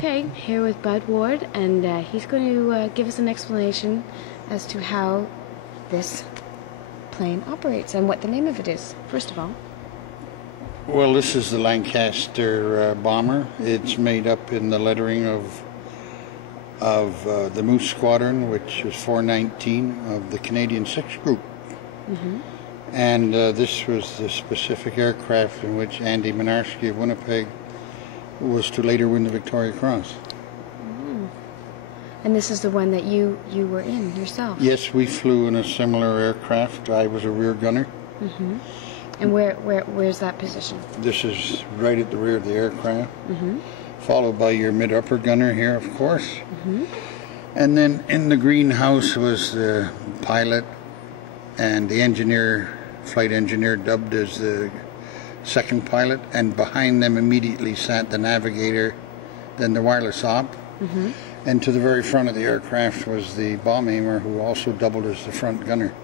Okay, here with Bud Ward, and he's going to give us an explanation as to how this plane operates and what the name of it is, first of all. Well, this is the Lancaster bomber. It's made up in the lettering of the Moose Squadron, which is 419 of the Canadian 6th Group. Mm-hmm. And this was the specific aircraft in which Andy Minarski of Winnipeg was to later win the Victoria Cross. Mm. And this is the one that you were in yourself? Yes, we flew in a similar aircraft. I was a rear gunner. Mm-hmm. And where's that position? This is right at the rear of the aircraft, mm-hmm. followed by your mid-upper gunner here, of course. Mm-hmm. And then in the greenhouse was the pilot and the engineer, flight engineer, dubbed as the second pilot, and behind them immediately sat the navigator, then the wireless op, mm-hmm. and to the very front of the aircraft was the bomb aimer, who also doubled as the front gunner.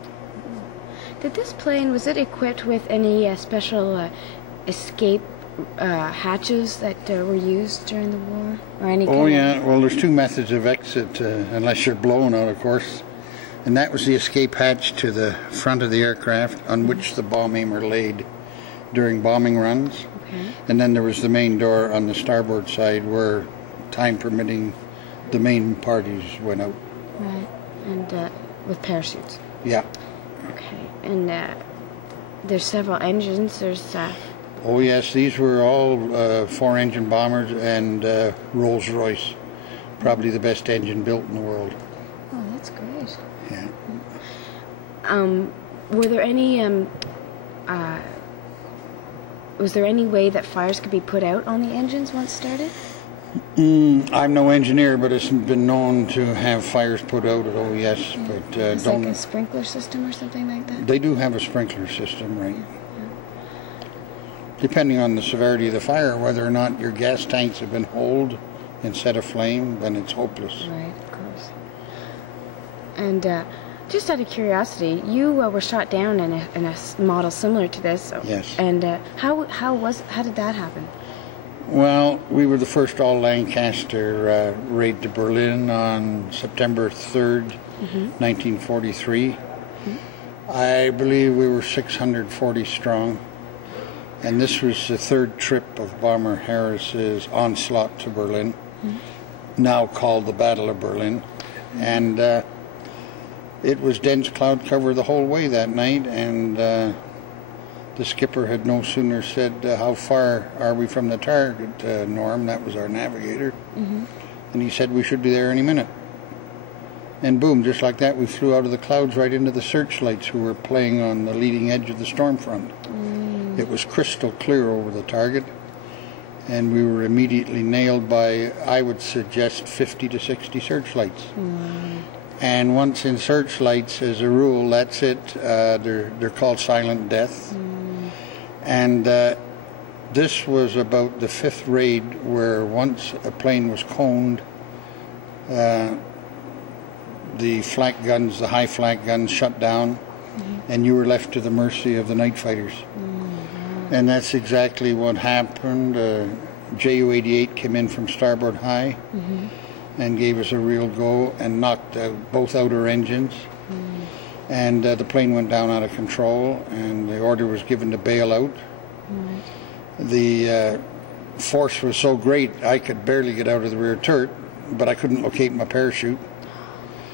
Did this plane, was it equipped with any special escape hatches that were used during the war? Or any kind Yeah, well, there's two methods of exit, unless you're blown out, of course. And that was the escape hatch to the front of the aircraft, on which the bomb aimer laid during bombing runs. Okay. And then there was the main door on the starboard side where, time permitting, the main parties went out. Right, and with parachutes. Yeah. Okay, and there's several engines. There's Oh yes, these were all four-engine bombers and Rolls-Royce, probably the best engine built in the world. Oh, that's great. Yeah. Were there any was there any way that fires could be put out on the engines once started? I'm no engineer, but it's been known to have fires put out at OES, but It's don't. like a sprinkler system or something like that? They do have a sprinkler system, right? Yeah. Depending on the severity of the fire, whether or not your gas tanks have been holed and set aflame, then it's hopeless. Right, of course. And just out of curiosity, you were shot down in a model similar to this. Yes. And how did that happen? Well, we were the first all Lancaster raid to Berlin on September 3rd, mm-hmm. 1943. Mm-hmm. I believe we were 640 strong. And this was the third trip of Bomber Harris's onslaught to Berlin, mm-hmm. now called the Battle of Berlin. Mm-hmm. And it was dense cloud cover the whole way that night, and the skipper had no sooner said, how far are we from the target, Norm? That was our navigator. Mm-hmm. And he said we should be there any minute. And boom, just like that, we flew out of the clouds right into the searchlights who were playing on the leading edge of the storm front. Mm. It was crystal clear over the target, and we were immediately nailed by, I would suggest, 50 to 60 searchlights. Mm. And once in searchlights, as a rule, that's it. They're called silent death. Mm. And this was about the fifth raid where once a plane was coned, the flak guns, the high flak guns, shut down, mm-hmm. and you were left to the mercy of the night fighters. Mm-hmm. And that's exactly what happened. Ju-88 came in from starboard high, mm-hmm. and gave us a real go and knocked out both outer engines. Mm. And the plane went down out of control, and the order was given to bail out. Mm. The force was so great I could barely get out of the rear turret, but I couldn't locate my parachute.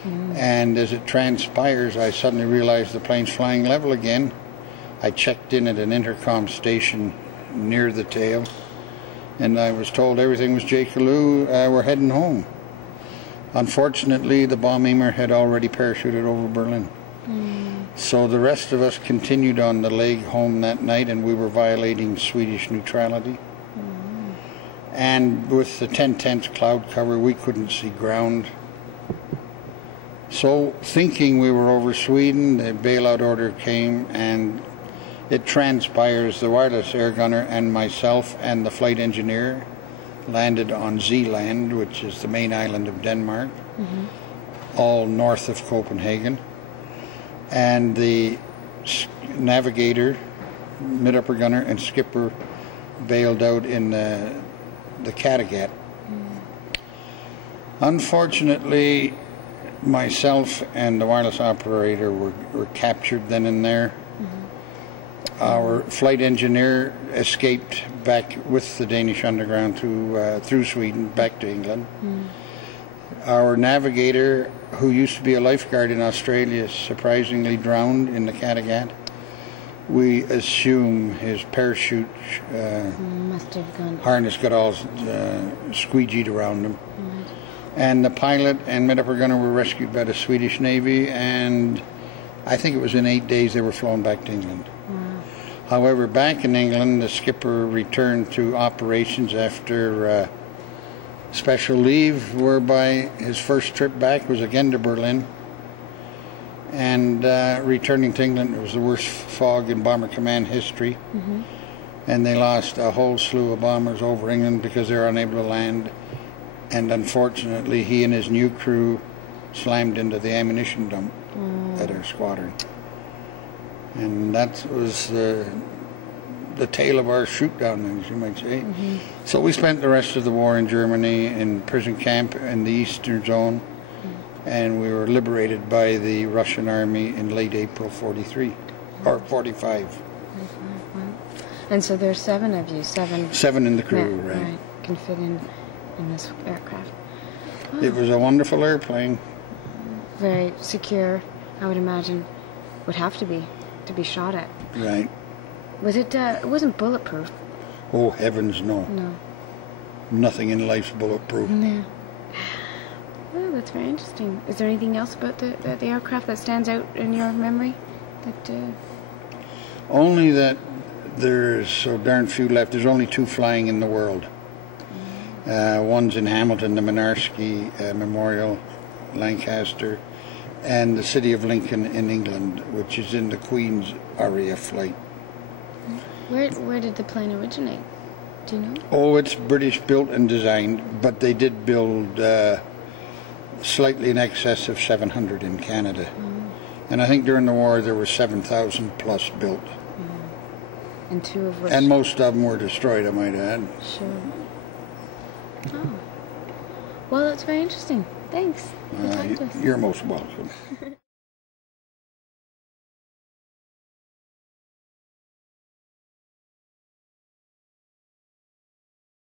Mm. And as it transpires, I suddenly realized the plane's flying level again. I checked in at an intercom station near the tail, and I was told everything was J-Kaloo, we're heading home. Unfortunately, the bomb aimer had already parachuted over Berlin. Mm. So the rest of us continued on the leg home that night, and we were violating Swedish neutrality. Mm. And with the 10/10 cloud cover, we couldn't see ground. So thinking we were over Sweden, the bailout order came, and it transpires the wireless air gunner and myself and the flight engineer landed on Zealand, which is the main island of Denmark, mm-hmm. all north of Copenhagen. And the navigator, mid-upper gunner, and skipper bailed out in the Kattegat. Mm. Unfortunately, myself and the wireless operator were captured then and there. Our flight engineer escaped back with the Danish underground through Sweden back to England. Our navigator, who used to be a lifeguard in Australia, surprisingly drowned in the Kattegat. We assume his parachute Must have gone. harness got all squeegeed around him. And the pilot and mid-upper gunner were rescued by the Swedish Navy, and I think it was in 8 days they were flown back to England. However, back in England, the skipper returned to operations after special leave, whereby his first trip back was again to Berlin. And returning to England, it was the worst fog in Bomber Command history. And they lost a whole slew of bombers over England because they were unable to land. And unfortunately, he and his new crew slammed into the ammunition dump at our squadron. And that was the tale of our shoot down, as you might say. So we spent the rest of the war in Germany in prison camp in the Eastern Zone, and we were liberated by the Russian army in late April 43, or 45. And so there's 7 of you, 7. 7 in the crew, right. Can fit in this aircraft. It was a wonderful airplane. Very secure, I would imagine. Would have to be shot at. Right. Was it? It wasn't bulletproof. Oh heavens, no. No. Nothing in life's bulletproof. Yeah. Oh, that's very interesting. Is there anything else about the aircraft that stands out in your memory? Only that there's so darn few left. There's only 2 flying in the world. One's in Hamilton, the Minarsky Memorial, Lancaster, and the city of Lincoln in England, which is in the Queen's RAF flight. Where did the plane originate? Do you know? Oh, it's British built and designed, but they did build slightly in excess of 700 in Canada. And I think during the war there were 7,000 plus built. And 2 of which... And most of them were destroyed, I might add. Sure. Oh. Well, that's very interesting. Thanks. You're most welcome.